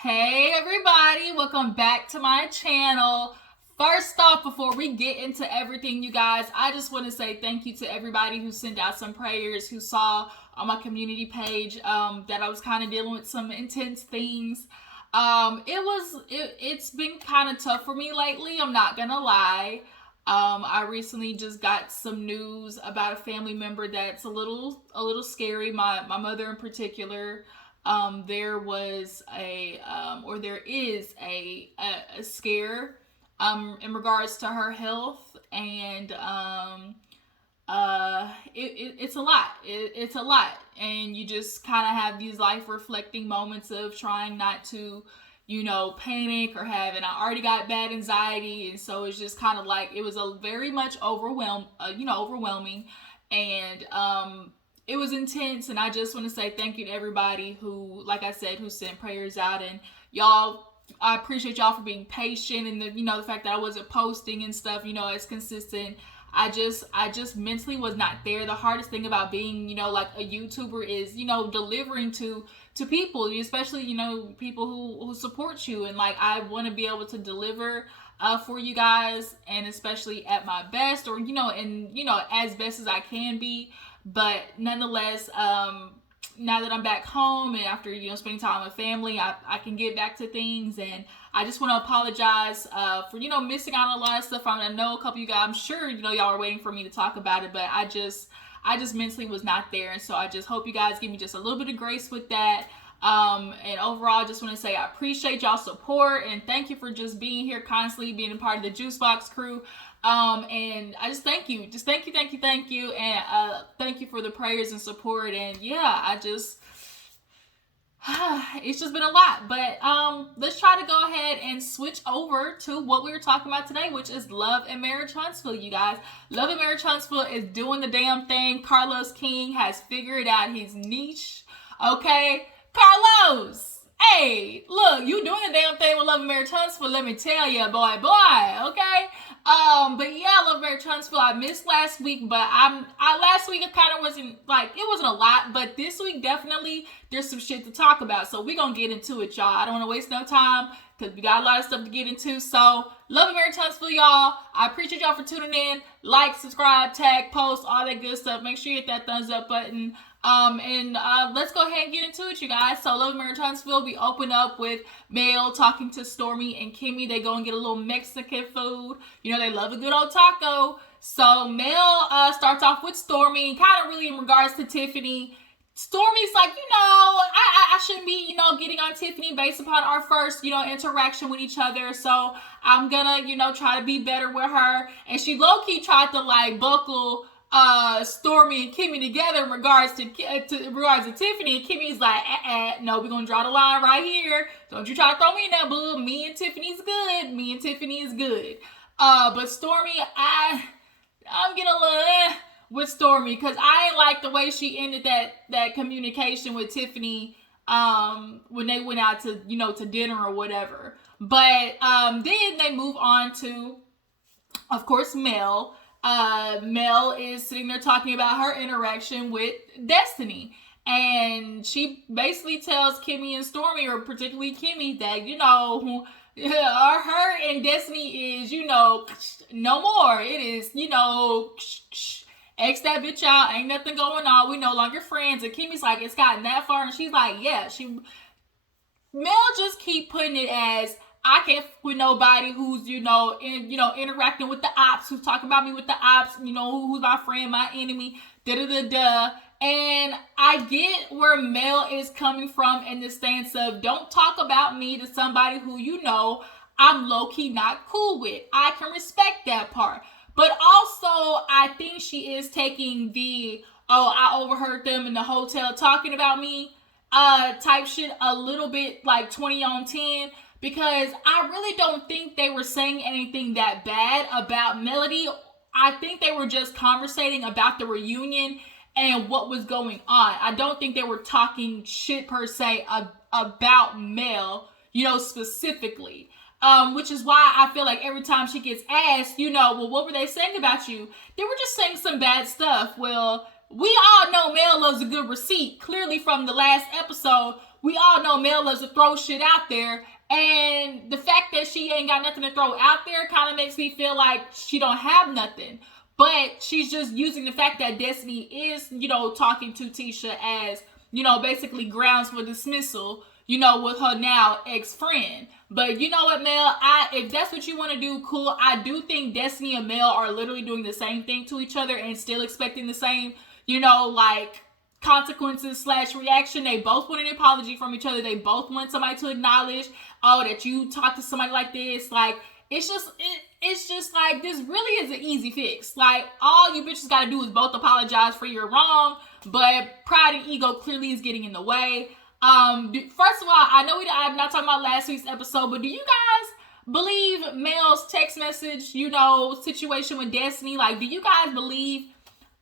Hey everybody, welcome back to my channel. First off, before we get into everything, you guys, I just want to say thank you to everybody who sent out some prayers, who saw on my community page that I was kind of dealing with some intense things. It's been kind of tough for me lately, I'm not gonna lie. I recently just got some news about a family member that's a little scary. My mother in particular. There was there is a scare in regards to her health, and it's a lot. It's a lot, and you just kind of have these life reflecting moments of trying not to, panic or have. And I already got bad anxiety, and so it's just kind of like it was a very much overwhelming, and it was intense. And I just want to say thank you to everybody who, like I said, who sent prayers out. And y'all, I appreciate y'all for being patient, and the fact that I wasn't posting and stuff, as consistent. I just mentally was not there. The hardest thing about being, like a YouTuber is, delivering to people, especially, people who support you. And like, I want to be able to deliver for you guys, and especially at my best, or, and, as best as I can be. But nonetheless, now that I'm back home and after, spending time with family, I can get back to things. And I just want to apologize for, missing out on a lot of stuff. I know a couple of you guys, I'm sure, y'all are waiting for me to talk about it, but I just mentally was not there. And so I just hope you guys give me just a little bit of grace with that. And overall, I just want to say I appreciate y'all's support, and thank you for just being here constantly, being a part of the Juice Box crew. And I just thank you. And thank you for the prayers and support. And yeah, it's just been a lot. But let's try to go ahead and switch over to what we were talking about today, which is Love and Marriage Huntsville, you guys. Love and Marriage Huntsville is doing the damn thing. Carlos King has figured out his niche. Okay, Carlos, hey, look, you doing the damn thing with Love and Marriage Huntsville, let me tell you, boy, okay? But yeah, Love and Marriage Huntsville, I missed last week, but last week it kind of wasn't, like, it wasn't a lot, but this week definitely there's some shit to talk about, so we gonna get into it, y'all. I don't want to waste no time, because we got a lot of stuff to get into. So, Love and Marriage Huntsville, y'all. I appreciate y'all for tuning in. Like, subscribe, tag, post, all that good stuff. Make sure you hit that thumbs up button. Let's go ahead and get into it, you guys. So, Love and Marriage Huntsville, we open up with Mel talking to Stormy and Kimmi. They go and get a little Mexican food. They love a good old taco. So, Mel starts off with Stormy, kind of really in regards to Tiffany. Stormy's like, I shouldn't be, getting on Tiffany based upon our first, interaction with each other. So I'm gonna, try to be better with her. And she low-key tried to like buckle Stormy and Kimmi together in regards to Tiffany. And Kimmy's like, no, we're gonna draw the line right here. Don't you try to throw me in that boo. Me and Tiffany's good. But Stormy, I'm getting a little with Stormy, because I ain't like the way she ended that communication with Tiffany when they went out to to dinner or whatever. But then they move on to, of course, Mel. Mel is sitting there talking about her interaction with Destiny, and she basically tells Kimmi and Stormy, or particularly Kimmi, that her and Destiny is no more. It is X that bitch out, ain't nothing going on, we no longer friends. And Kimmy's like, it's gotten that far, and she's like, yeah. Mel just keep putting it as, I can't f with nobody who's interacting with the ops, who's talking about me with the ops, who's my friend, my enemy, And I get where Mel is coming from in the stance of, don't talk about me to somebody who I'm low-key not cool with. I can respect that part. But also, I think she is taking the, I overheard them in the hotel talking about me type shit a little bit like 20 on 10. Because I really don't think they were saying anything that bad about Melody. I think they were just conversating about the reunion and what was going on. I don't think they were talking shit per se about Mel, specifically. Which is why I feel like every time she gets asked, well, what were they saying about you? They were just saying some bad stuff. Well, we all know Mel loves a good receipt. Clearly from the last episode, we all know Mel loves to throw shit out there. And the fact that she ain't got nothing to throw out there kind of makes me feel like she don't have nothing. But she's just using the fact that Destiny is, talking to Tisha as, basically grounds for dismissal, with her now ex-friend. But you know what, Mel? If that's what you want to do, cool. I do think Destiny and Mel are literally doing the same thing to each other and still expecting the same, consequences / reaction. They both want an apology from each other. They both want somebody to acknowledge, that you talk to somebody like this. Like, it's just like, this really is an easy fix. Like, all you bitches gotta do is both apologize for your wrong, but pride and ego clearly is getting in the way. First of all, I know I'm not talking about last week's episode, but do you guys believe Mel's text message, situation with Destiny? Like, do you guys believe,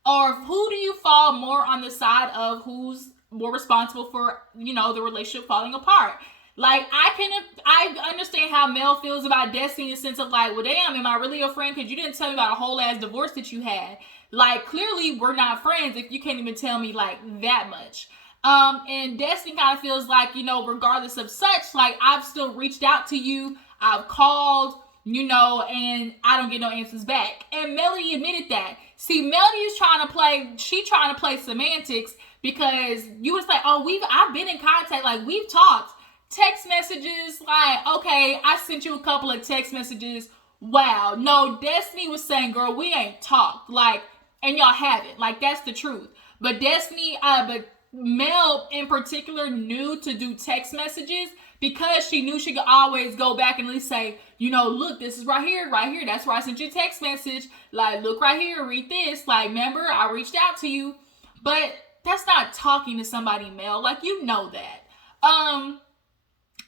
or who do you fall more on the side of who's more responsible for, the relationship falling apart? Like, I understand how Mel feels about Destiny in the sense of like, well, damn, am I really a friend? Because you didn't tell me about a whole ass divorce that you had. Like, clearly we're not friends if you can't even tell me like that much. And Destiny kind of feels like, regardless of such, like, I've still reached out to you. I've called, and I don't get no answers back. And Melody admitted that. See, Melody is trying to play semantics because you was like, oh, I've been in contact, like, we've talked. Text messages, like, okay, I sent you a couple of text messages. Wow. No, Destiny was saying, girl, we ain't talked. Like, and y'all haven't. Like, that's the truth. But but Mel in particular knew to do text messages because she knew she could always go back and at least say, look, this is right here. That's where I sent you a text message. Like, look right here, read this. Like, remember, I reached out to you. But that's not talking to somebody, Mel. Like, you know that.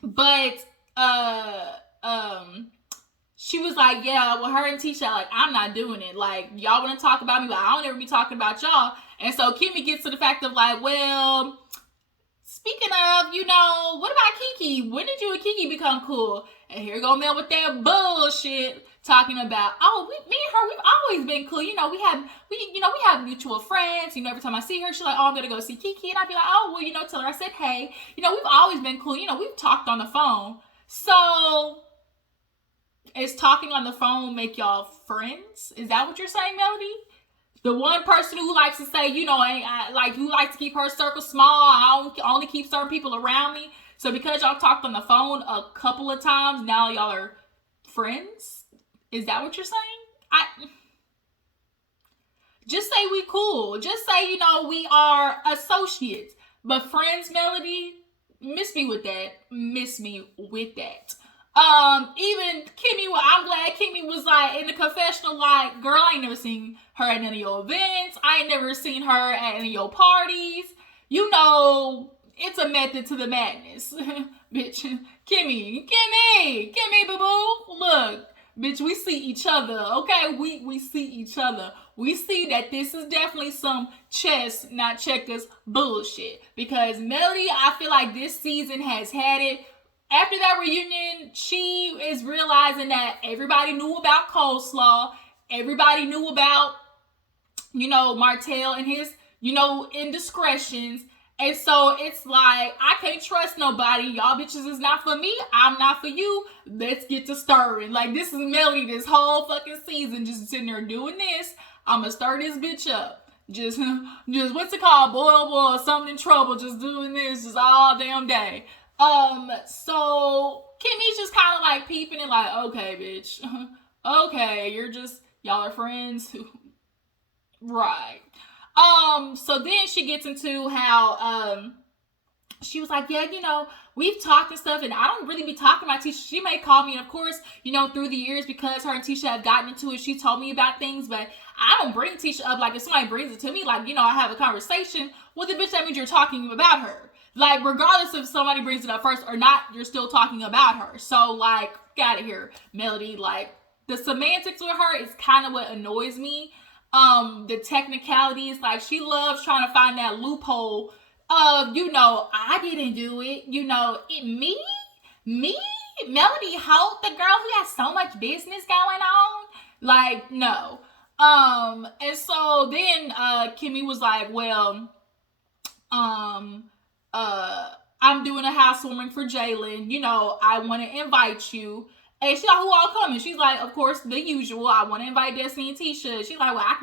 But she was like, yeah, well, her and Tisha, like, I'm not doing it. Like, y'all want to talk about me, but I don't ever be talking about y'all. And so Kimmi gets to the fact of like, well, speaking of, what about Keke? When did you and Keke become cool? And here go Mel with that bullshit talking about, me and her, we've always been cool. We have mutual friends. Every time I see her, she's like, oh, I'm gonna go see Keke, and I'd be like, oh, well, tell her I said hey. We've always been cool. We've talked on the phone. So, is talking on the phone make y'all friends? Is that what you're saying, Melody? The one person who likes to say, who likes to keep her circle small, I only keep certain people around me. So because y'all talked on the phone a couple of times, now y'all are friends? Is that what you're saying? Just say we cool. Just say, we are associates. But friends, Melody, miss me with that. Even Kimmi, I'm glad Kimmi was like in the confessional, like, girl, I ain't never seen her at any of your events. I ain't never seen her at any of your parties. It's a method to the madness. Bitch, Kimmi, boo-boo. Look, bitch, we see each other, okay? We see each other. We see that this is definitely some chess, not checkers bullshit. Because Melody, I feel like this season has had it. After that reunion, she is realizing that everybody knew about coleslaw. Everybody knew about, Martell and his, indiscretions. And so it's like, I can't trust nobody. Y'all bitches is not for me. I'm not for you. Let's get to stirring. Like, this is Melody this whole fucking season, just sitting there doing this. I'm gonna stir this bitch up. Just what's it called? Boil, something in trouble. Just doing this just all damn day. So Kimmi's just kind of like peeping and like, okay, bitch. Okay, y'all are friends. Right. So then she gets into how, she was like, yeah, we've talked and stuff, and I don't really be talking about Tisha. She may call me, and of course, through the years, because her and Tisha have gotten into it, she told me about things, but I don't bring Tisha up. Like, if somebody brings it to me, like, I have a conversation, well, the bitch, that means you're talking about her. Like, regardless if somebody brings it up first or not, you're still talking about her. So, like, get out of here, Melody. Like, the semantics with her is kind of what annoys me. The technicalities, like, she loves trying to find that loophole of, I didn't do it. Me? Melody Holt, the girl who has so much business going on? Like, no. And so then, Kimmi was like, well, I'm doing a housewarming for Jalen. You know, I want to invite you. And she's like, who all coming? She's like, of course, the usual. I want to invite Destiny and Tisha. She's like, well, I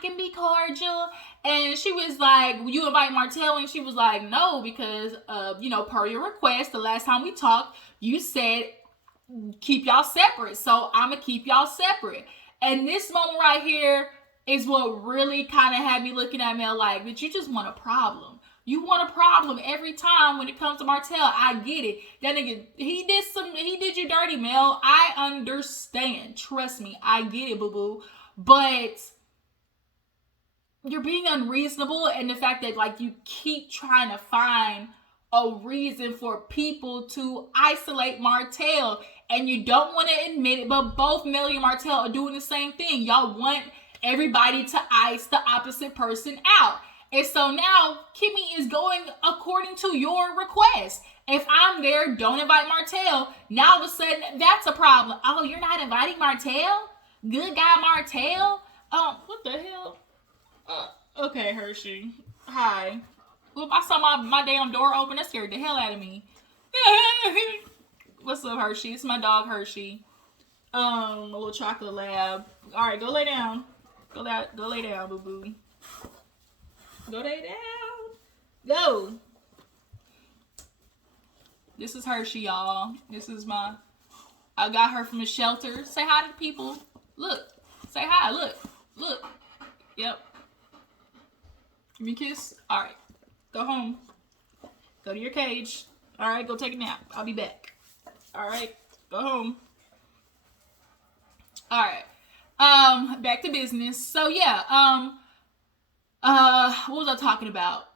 can be cordial. And she was like, will you invite Martell? And she was like, no, because, per your request, the last time we talked, you said keep y'all separate. So I'm going to keep y'all separate. And this moment right here is what really kind of had me looking at Mel like, but you just want a problem. You want a problem every time when it comes to Martell. I get it. That nigga, he did you dirty, Mel. I understand. Trust me. I get it, boo-boo. But you're being unreasonable, and the fact that, like, you keep trying to find a reason for people to isolate Martell, and you don't want to admit it, but both Melly and Martell are doing the same thing. Y'all want everybody to ice the opposite person out. And so now Kimmi is going according to your request. If I'm there, don't invite Martell. Now all of a sudden, that's a problem. Oh, you're not inviting Martell? Good guy Martell? What the hell? Okay, Hershey. Hi. Well, I saw my damn door open. That scared the hell out of me. What's up, Hershey? It's my dog, Hershey. A little chocolate lab. All right, go lay down. Go lay down, boo-boo. Go lay down. Go. This is Hershey, y'all. This is I got her from a shelter. Say hi to the people. Look. Say hi. Look. Yep. Give me a kiss. All right. Go home. Go to your cage. All right. Go take a nap. I'll be back. All right. Go home. All right. Back to business. So, yeah. What was I talking about?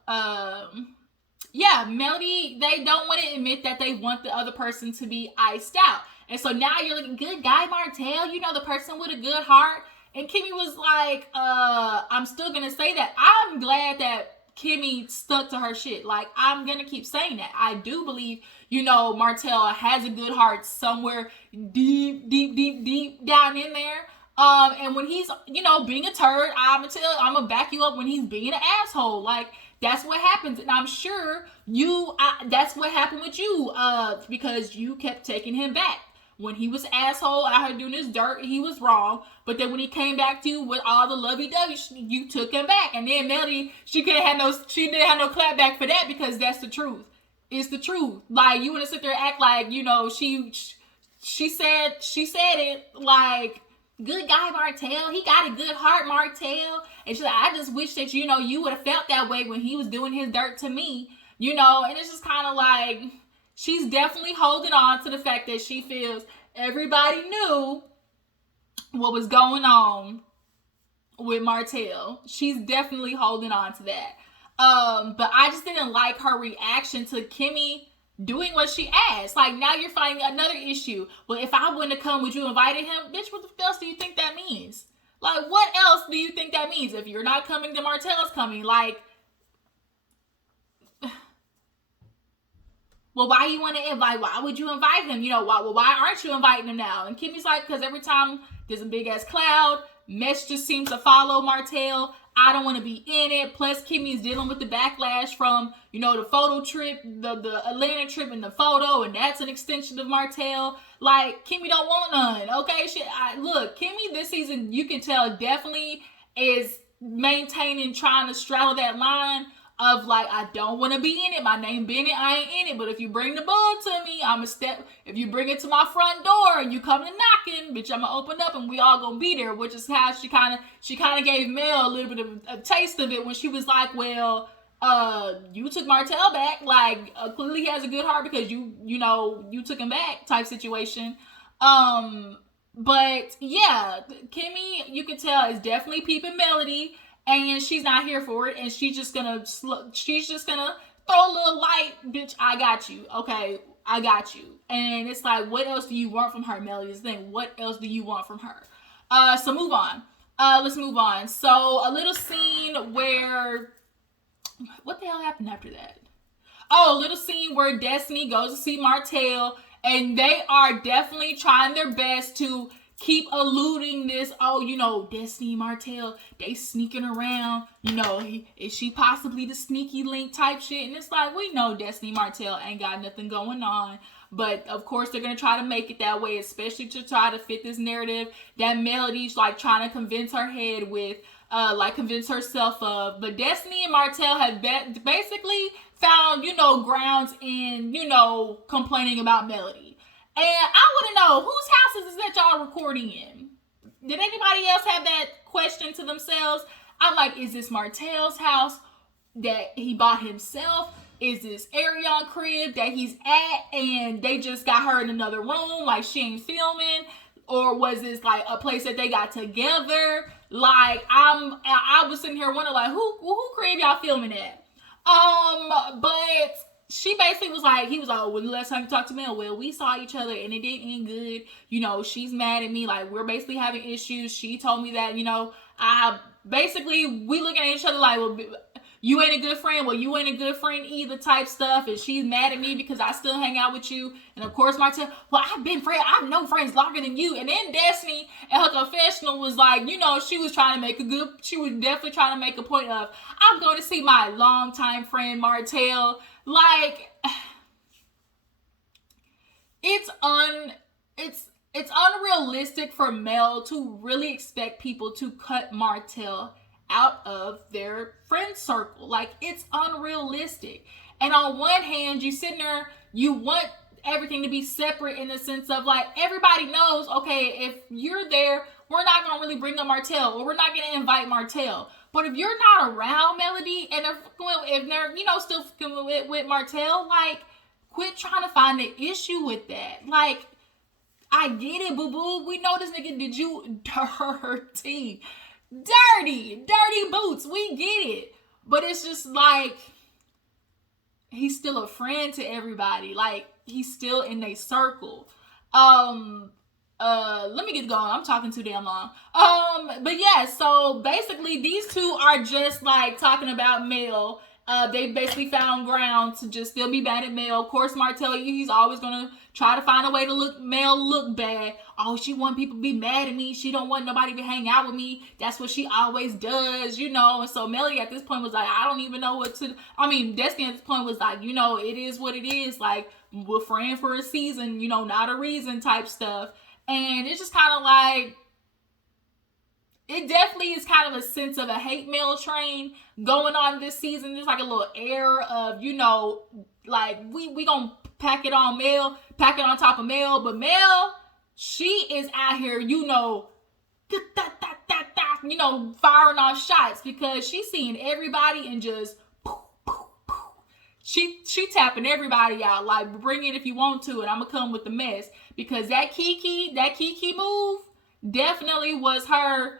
Yeah, Melody, they don't want to admit that they want the other person to be iced out. And so now you're looking, good guy Martell, you know, the person with a good heart. And Kimmi was like, I'm still going to say that. I'm glad that Kimmi stuck to her shit. Like, I'm going to keep saying that. I do believe, you know, Martell has a good heart somewhere deep down in there. And when he's, you know, being a turd, I'm gonna back you up when he's being an asshole. Like, that's what happens. And I'm sure that's what happened with you, because you kept taking him back. When he was asshole out here doing his dirt, he was wrong. But then when he came back to you with all the lovey-dovey, you took him back. And then Melody, she didn't have no clap back for that, because that's the truth. It's the truth. Like, you want to sit there and act like, you know, she said it like, good guy Martell, he got a good heart, Martell. And she's like, I just wish that, you know, you would have felt that way when he was doing his dirt to me, you know. And it's just kind of like, she's definitely holding on to the fact that she feels everybody knew what was going on with Martell. She's definitely holding on to that. But I just didn't like her reaction to Kimmi doing what she asked. Like, now you're finding another issue. Well, if I wouldn't have come, would you invited him? Bitch, what the else do you think that means? Like, what else do you think that means? If you're not coming, then Martell's coming. Like, well, why you want to invite? Why would you invite him? You know, why aren't you inviting him now? And Kimmi's like, because every time there's a big ass cloud, mess just seems to follow Martell. I don't want to be in it. Plus, Kimmi's dealing with the backlash from, you know, the photo trip, the Atlanta trip and the photo, and that's an extension of Martell. Like, Kimmi don't want none, okay? Look, Kimmi this season, you can tell, definitely is maintaining, trying to straddle that line of, like, I don't want to be in it. My name Bennett, I ain't in it. But if you bring the bug to me, I'm a step. If you bring it to my front door and you come to knocking, bitch, I'm gonna open up and we all gonna be there. Which is how she kind of gave Mel a little bit of a taste of it when she was like, well, you took Martell back. Like, clearly he has a good heart because you took him back type situation. But yeah, Kimmi, you can tell, is definitely peeping Melody. And she's not here for it, and she's just gonna throw a little light, bitch, I got you, okay, I got you. And it's like, what else do you want from her, Melody? This thing, what else do you want from her? So move on. Let's move on. So a little scene where, what the hell happened after that? Oh, a little scene where Destiny goes to see Martell, and they are definitely trying their best to keep alluding this, oh, you know, Destiny and Martell, they sneaking around, you know, is she possibly the sneaky link type shit? And it's like, we know Destiny and Martell ain't got nothing going on. But of course they're gonna try to make it that way, especially to try to fit this narrative that Melody's like trying to convince her head with, like convince herself of. But Destiny and Martell have basically found, you know, grounds in, you know, complaining about Melody. And I want to know, whose house is that y'all recording in? Did anybody else have that question to themselves? I'm like, is this Martell's house that he bought himself? Is this Arion crib that he's at and they just got her in another room, like she ain't filming? Or was this like a place that they got together? Like, I was sitting here wondering, like, who crib y'all filming at? But she basically was like, he was like, oh, when the last time you talked to Mel? Well, we saw each other and it didn't end good. You know, she's mad at me. Like, we're basically having issues. She told me that, you know, we looking at each other like, well, you ain't a good friend. Well, you ain't a good friend either type stuff. And she's mad at me because I still hang out with you. And of course, Martell, well, I've known friends longer than you. And then Destiny and her confessional was like, you know, she was definitely trying to make a point of, I'm going to see my longtime friend Martell. Like, it's unrealistic for Mel to really expect people to cut Martell out of their friend circle. Like, it's unrealistic. And on one hand, you sitting there, you want everything to be separate in the sense of like, everybody knows, okay, if you're there, we're not going to really bring up Martell, or we're not going to invite Martell. But if you're not around Melody and if they're, you know, still with Martell, like, quit trying to find the issue with that. Like, I get it, boo-boo. We know this nigga did you dirty boots. We get it. But it's just like, he's still a friend to everybody. Like, he's still in their circle. Let me get going. I'm talking too damn long. But yeah, so basically these two are just like talking about Mel. They basically found ground to just still be bad at Mel. Of course, Martell, he's always gonna try to find a way to Mel look bad. Oh, she want people to be mad at me. She don't want nobody to hang out with me. That's what she always does, you know. And so Melody at this point was like, I don't even know what to. I mean, Destiny at this point was like, you know, it is what it is. Like, we're friends for a season, you know, not a reason type stuff. And it's just kind of like, it definitely is kind of a sense of a hate Mel train going on this season. There's like a little air of, you know, like, we gonna pack it on top of Mel. But Mel, she is out here, you know, you know, firing off shots because she's seeing everybody and just she tapping everybody out, like, bring it if you want to, and I'm gonna come with the mess. Because that Keke move definitely was her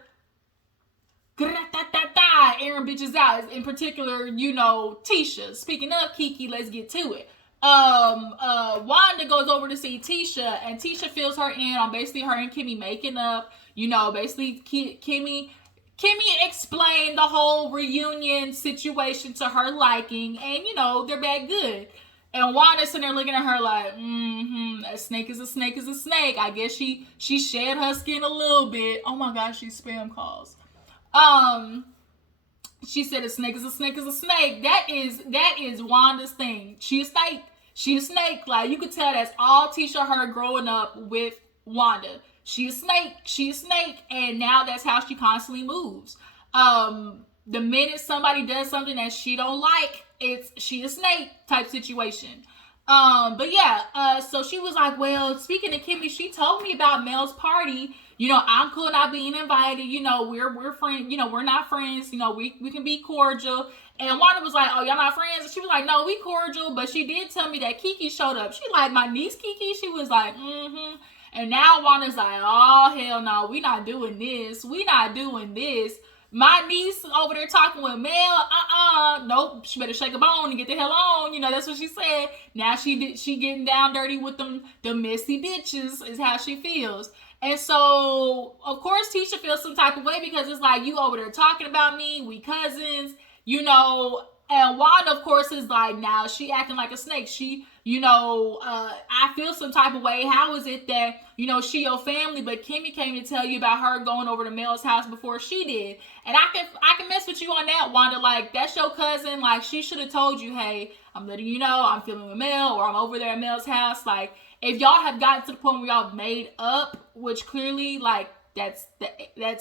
airing bitches out. In particular, you know, Tisha. Speaking of Keke, let's get to it. Wanda goes over to see Tisha, and Tisha fills her in on basically her and Kimmi making up. You know, basically Kimmi explained the whole reunion situation to her liking, and you know, they're back good. And Wanda's sitting there looking at her like, a snake is a snake is a snake. I guess she shed her skin a little bit. Oh my gosh, these spam calls. She said a snake is a snake is a snake. That is Wanda's thing. She a snake. She a snake. Like, you could tell that's all Tisha heard growing up with Wanda. She a snake. She a snake. And now that's how she constantly moves. The minute somebody does something that she don't like, it's she a snake type situation. But yeah, so she was like, well, speaking of Kimmi, she told me about Mel's party. You know, I'm cool not being invited. You know, we're friends. You know, we're not friends. You know, we can be cordial. And Wanda was like, oh, y'all not friends? And she was like, no, we cordial. But she did tell me that Keke showed up. She like, my niece Keke? She was like, And now Wanda's like, oh, hell no, we not doing this. We not doing this. My niece over there talking with Mel, nope, she better shake a bone and get the hell on. You know, that's what she said. Now she getting down dirty with them messy bitches is how she feels. And so, of course, Tisha feels some type of way because it's like, you over there talking about me, we cousins, you know. And Wanda, of course, is like, now she acting like a snake. She, I feel some type of way. How is it that, she your family, but Kimmi came to tell you about her going over to Mel's house before she did? And I can mess with you on that, Wanda. Like, that's your cousin. Like, she should have told you, hey, I'm letting you know I'm filming with Mel, or I'm over there at Mel's house. Like, if y'all have gotten to the point where y'all made up, which clearly, like, that's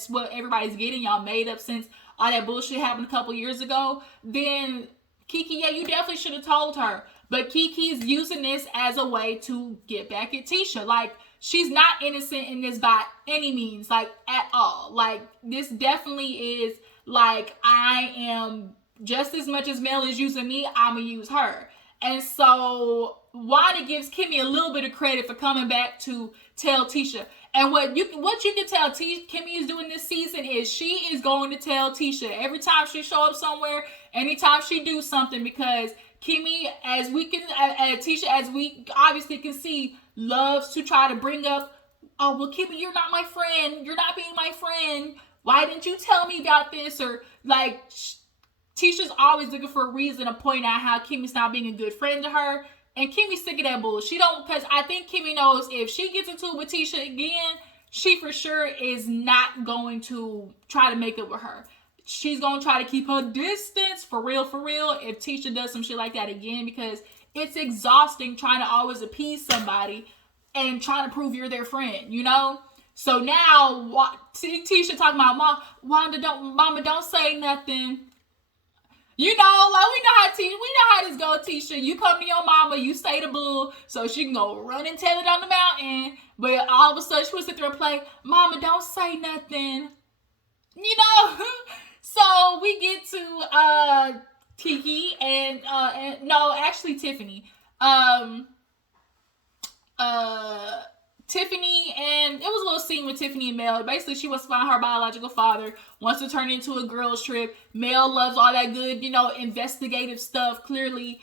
what everybody's getting. Y'all made up since all that bullshit happened a couple years ago. Then Keke, yeah, you definitely should have told her. But Keke's using this as a way to get back at Tisha. Like, she's not innocent in this by any means, like, at all. Like, this definitely is, like, I am just as much as Mel is using me, I'm going to use her. And so Wanda gives Kimmi a little bit of credit for coming back to tell Tisha. And what you can tell Kimmi is doing this season is she is going to tell Tisha every time she show up somewhere, anytime she do something, because Kimmi, Tisha, as we obviously can see, loves to try to bring up, oh, well, Kimmi, you're not my friend. You're not being my friend. Why didn't you tell me about this? Or, like, Tisha's always looking for a reason to point out how Kimmy's not being a good friend to her. And Kimmy's sick of that bull. Because I think Kimmi knows if she gets into it with Tisha again, she for sure is not going to try to make it with her. She's going to try to keep her distance, for real, if Tisha does some shit like that again, because it's exhausting trying to always appease somebody and trying to prove you're their friend, So now, Tisha talking about, Mama, don't say nothing. Like, we know how this go, Tisha. You come to your mama, you say the bull, so she can go run and tell it on the mountain. But all of a sudden, she was sit there and play, Mama, don't say nothing. So we get to Keke and no, actually Tiffany. Tiffany, and it was a little scene with Tiffany and Mel. Basically, she wants to find her biological father, wants to turn it into a girls trip. Mel loves all that good, investigative stuff. Clearly,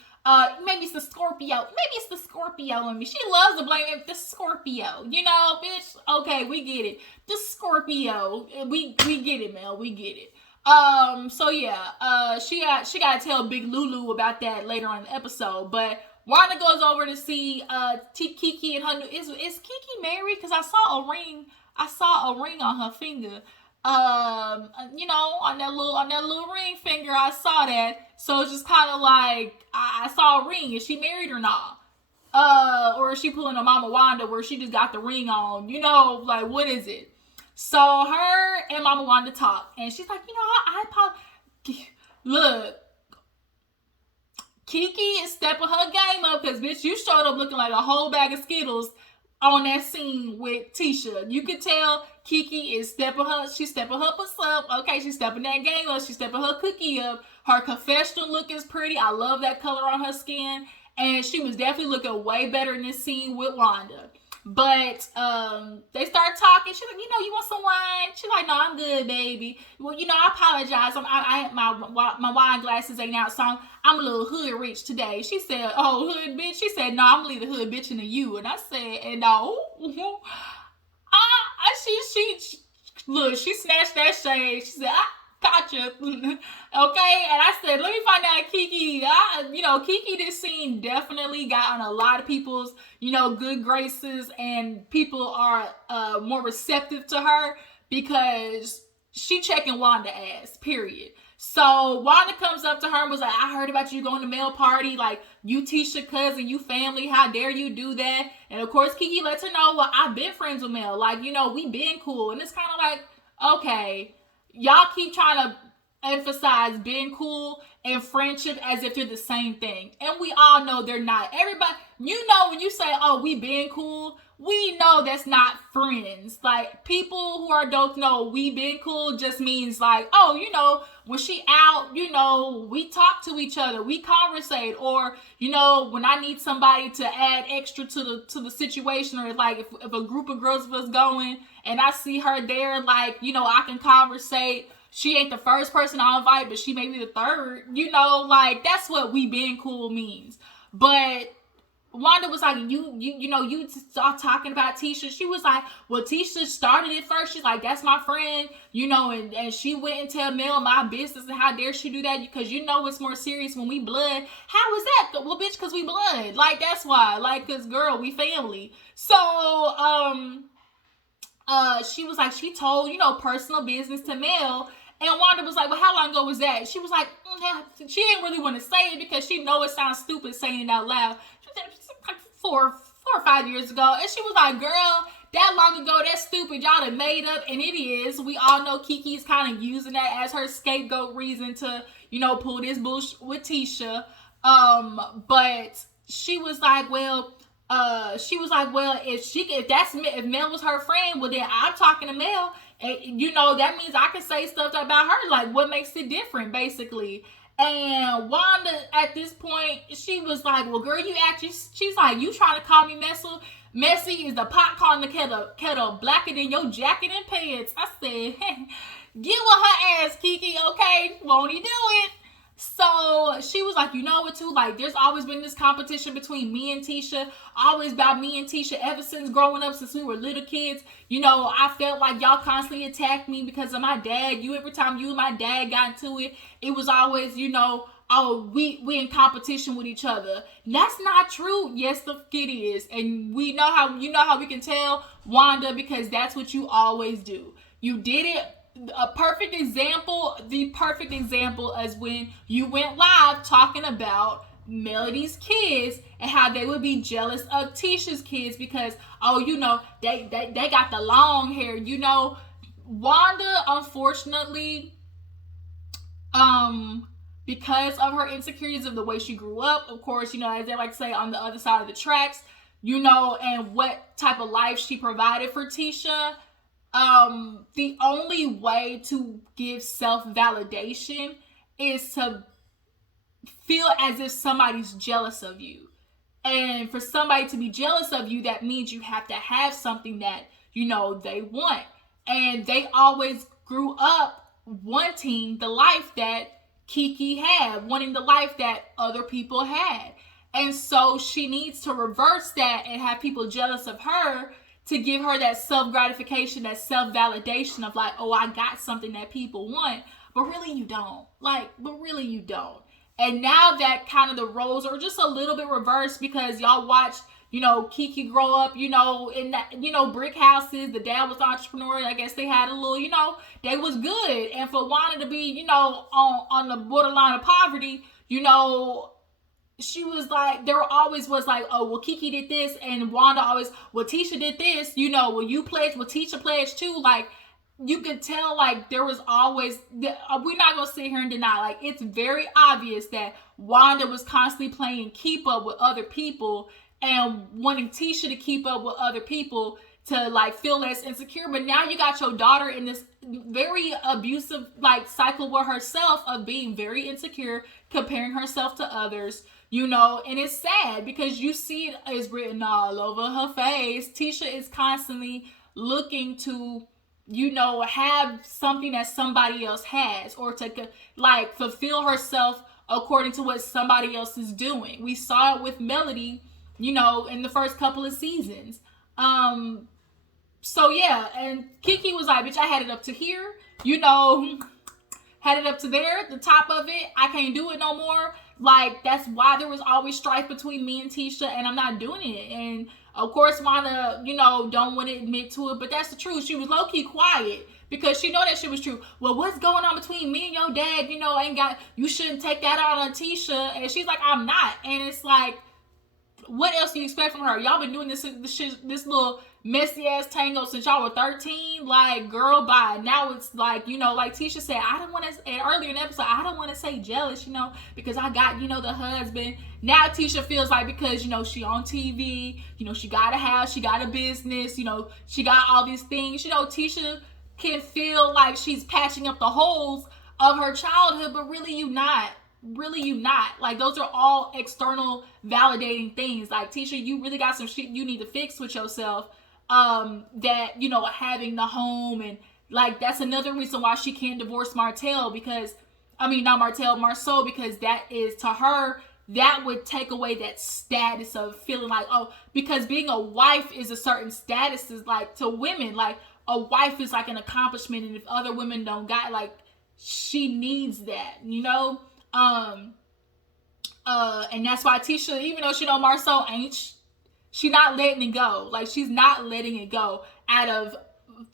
maybe it's the Scorpio in me. She loves to blame the Scorpio, bitch. Okay, we get it. The Scorpio, we get it, Mel. We get it. So yeah, she got to tell Big Lulu about that later on in the episode, but Wanda goes over to see Keke and her. Is Keke married? Because I saw a ring. I saw a ring on her finger. On that little ring finger, I saw that. So it's just kind of like I saw a ring. Is she married or not? Or is she pulling a Mama Wanda where she just got the ring on? Like, what is it? So her and Mama Wanda talk, and she's like, I apologize. Look. Keke is stepping her game up because, bitch, you showed up looking like a whole bag of Skittles on that scene with Tisha. You could tell Keke is stepping her puss up. Okay, she's stepping that game up. She's stepping her cookie up. Her confessional look is pretty. I love that color on her skin. And she was definitely looking way better in this scene with Wanda. But they start talking. She's like, you want some wine? She's like, no, I'm good, baby. Well, I apologize. My wine glasses ain't out, so I'm a little hood rich today. She said, oh, hood bitch? She said, no, I'm going to leave the hood bitch into you. And I said, and no. She snatched that shade. She said, gotcha. Okay, and I said, let me find out Keke. Keke this scene definitely got on a lot of people's, good graces, and people are more receptive to her because she checking Wanda ass, period. So Wanda comes up to her and was like, I heard about you going to Mel party, like, you Tisha cousin, you family, how dare you do that? And of course, Keke lets her know, well, I've been friends with Mel, like, we been cool. And it's kind of like, okay, y'all keep trying to emphasize being cool and friendship as if they're the same thing. And we all know they're not. Everybody, when you say, oh, we being cool, we know that's not friends. Like, people who are adults know we being cool just means like, oh, when she out, we talk to each other, we conversate, or, when I need somebody to add extra to the situation, or like if a group of girls of us going and I see her there, like, I can conversate. She ain't the first person I'll invite, but she may be the third, like, that's what we being cool means. But Wanda was like, you start talking about Tisha. She was like, well, Tisha started it first. She's like, that's my friend, and she went and tell Mel my business, and how dare she do that? Because it's more serious when we blood. How is that? Well, bitch, because we blood. Like, that's why. Like, because, girl, we family. So, she was like, she told, personal business to Mel. And Wanda was like, well, how long ago was that? She was like, she didn't really want to say it because she know it sounds stupid saying it out loud. She was like 4 or 5 years ago. And she was like, girl, that long ago, that's stupid. Y'all done made up. And it is. We all know Keke's kind of using that as her scapegoat reason to, pull this bullshit with Tisha. But she was like, well, if Mel was her friend, well, then I'm talking to Mel. And, that means I can say stuff about her. Like, what makes it different, basically. And Wanda, at this point, she was like, well, girl, she's like, you trying to call me messy? Is the pot calling the kettle blacker than your jacket and pants? I said, hey, get with her ass, Keke, okay? Won't he do it? So she was like, what, too? Like, there's always been this competition between me and Tisha. Always about me and Tisha ever since growing up, since we were little kids. I felt like y'all constantly attacked me because of my dad. Every time you and my dad got into it, it was always, oh, we in competition with each other. That's not true. Yes, it is. And we know how we can tell, Wanda, because that's what you always do. You did it. The perfect example is when you went live talking about Melody's kids and how they would be jealous of Tisha's kids because, they got the long hair. Wanda, unfortunately, because of her insecurities of the way she grew up, of course, as they like to say, on the other side of the tracks, and what type of life she provided for Tisha. The only way to give self-validation is to feel as if somebody's jealous of you. And for somebody to be jealous of you, that means you have to have something that, they want. And they always grew up wanting the life that Keke had, wanting the life that other people had. And so she needs to reverse that and have people jealous of her to give her that self-gratification, that self-validation of like, oh, I got something that people want. But really you don't. And now that kind of the roles are just a little bit reversed because y'all watched, Keke grow up, in that, brick houses. The dad was an entrepreneur. I guess they had a little, they was good. And for Wanda to be, on the borderline of poverty, she was like, there always was like, oh, well, Keke did this, and Wanda always, well, Tisha did this, you pledged, well, Tisha pledged too. Like, you could tell, like, there was always, we're not going to sit here and deny, like, it's very obvious that Wanda was constantly playing keep up with other people and wanting Tisha to keep up with other people to, like, feel less insecure. But now you got your daughter in this very abusive, like, cycle with herself of being very insecure, comparing herself to others. And it's sad because you see it is written all over her face. Tisha is constantly looking to, have something that somebody else has or to, like, fulfill herself according to what somebody else is doing. We saw it with Melody, in the first couple of seasons. So, yeah, and Keke was like, bitch, I had it up to here, had it up to there, the top of it. I can't do it no more. Like, that's why there was always strife between me and Tisha, and I'm not doing it. And, of course, Wanda, don't want to admit to it, but that's the truth. She was low-key quiet because she know that shit was true. Well, what's going on between me and your dad, you shouldn't take that out on Tisha. And she's like, I'm not. And it's like, what else do you expect from her? Y'all been doing this little messy ass tango since y'all were 13. Like, girl, bye. Now it's like, like Tisha said, I don't want to, earlier in the episode, I don't want to say jealous, because I got, the husband. Now Tisha feels like because, she on TV, she got a house, she got a business, she got all these things. Tisha can feel like she's patching up the holes of her childhood, but really you not. Like, those are all external validating things. Like, Tisha, you really got some shit you need to fix with yourself. That, having the home, and like, that's another reason why she can't divorce Martell, because, not Martell, Marsau, because that is, to her, that would take away that status of feeling like, oh, because being a wife is a certain status, is like to women, like a wife is like an accomplishment, and if other women don't got, like, she needs that, you know? And that's why Tisha, even though she know Marsau ain't, she not letting it go. Like, she's not letting it go out of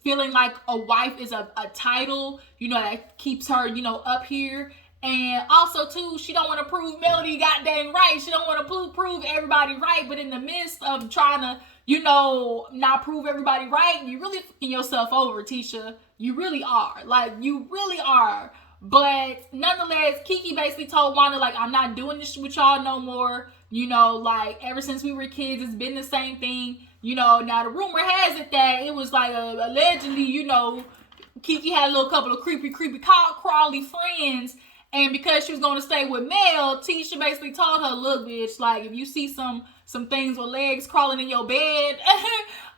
feeling like a wife is a title, you know, that keeps her, you know, up here. And also, too, she don't want to prove Melody goddamn right. She don't want to prove everybody right. But in the midst of trying to, you know, not prove everybody right, you really fucking yourself over, Tisha. You really are. Like, you really are. But nonetheless, Keke basically told Wanda, like, I'm not doing this with y'all no more. You know, like, ever since we were kids, it's been the same thing. You know, now the rumor has it that it was like allegedly, you know, Keke had a little couple of creepy crawly friends. And because she was going to stay with Mel, Tisha basically told her, look, bitch, like, if you see some things with legs crawling in your bed,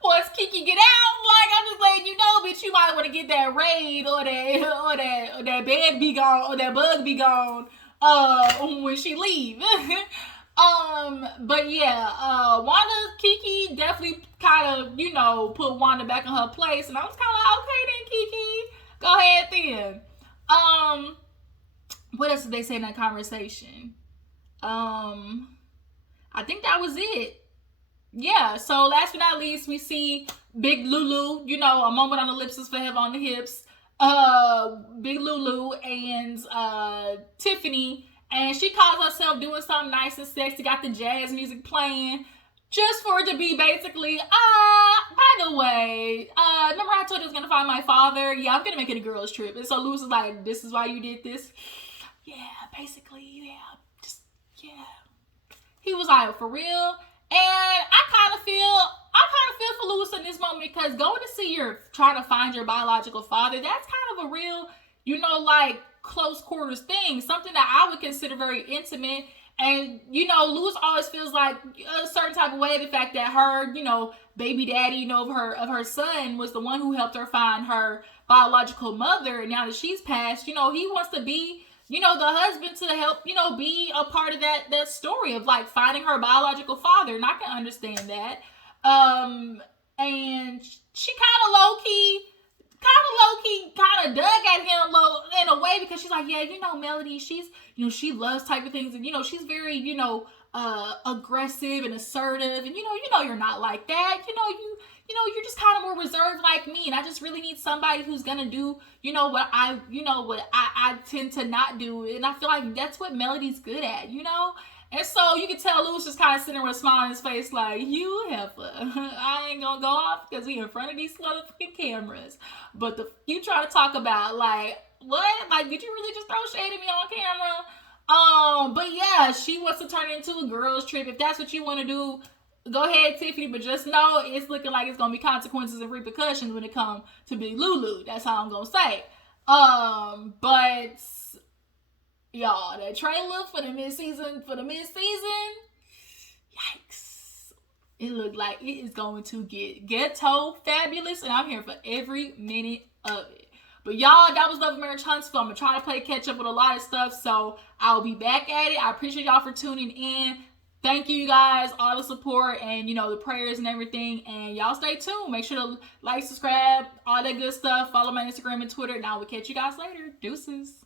once Keke get out, like, I'm just letting you know, bitch, you might want to get that raid or that bed be gone, or that bug be gone, when she leave. But yeah, Wanda, Keke definitely kind of, you know, put Wanda back in her place. And I was kind of like, okay then, Keke, go ahead then. What else did they say in that conversation? I think that was it. Yeah, so last but not least, we see Big Lulu, you know, a moment on the lips is forever on the hips. Big Lulu and Tiffany, and she calls herself doing something nice and sexy, got the jazz music playing, just for it to be basically, by the way, remember I told you I was going to find my father? Yeah, I'm going to make it a girls trip. And so Louis is like, this is why you did this? Yeah, basically, yeah, just, yeah. He was like, for real? And I kind of feel for Louis in this moment, because going to see trying to find your biological father, that's kind of a real, you know, like, close quarters thing, something that I would consider very intimate. And, you know, Louis always feels like a certain type of way, the fact that her, you know, baby daddy, you know, of her son was the one who helped her find her biological mother. And now that she's passed, you know, he wants to be, you know, the husband to help, you know, be a part of that story of, like, finding her biological father. And I can understand that. And she kind of low-key dug at him in a way, because she's like, yeah, you know, Melody, she's, you know, she loves type of things, and, you know, she's very, you know, aggressive and assertive, and, you know, you're not like that, you know, you're just kind of more reserved like me, and I just really need somebody who's gonna do, you know, what I tend to not do, and I feel like that's what Melody's good at, you know. And so you can tell Louis just kind of sitting there with a smile on his face, like, you heifer, I ain't gonna go off because we in front of these motherfucking cameras. But you try to talk about, like, what? Like, did you really just throw shade at me on camera? But yeah, she wants to turn it into a girls trip. If that's what you want to do, go ahead, Tiffany. But just know it's looking like it's gonna be consequences and repercussions when it comes to Big Lulu. That's all I'm gonna say. But y'all, that trailer for the mid-season, yikes. It looked like it is going to get ghetto fabulous, and I'm here for every minute of it. But y'all, that was Love and Marriage Huntsville. I'm going to try to play catch up with a lot of stuff, so I'll be back at it. I appreciate y'all for tuning in. Thank you guys, all the support and, you know, the prayers and everything. And y'all stay tuned. Make sure to like, subscribe, all that good stuff. Follow my Instagram and Twitter, and I will catch you guys later. Deuces.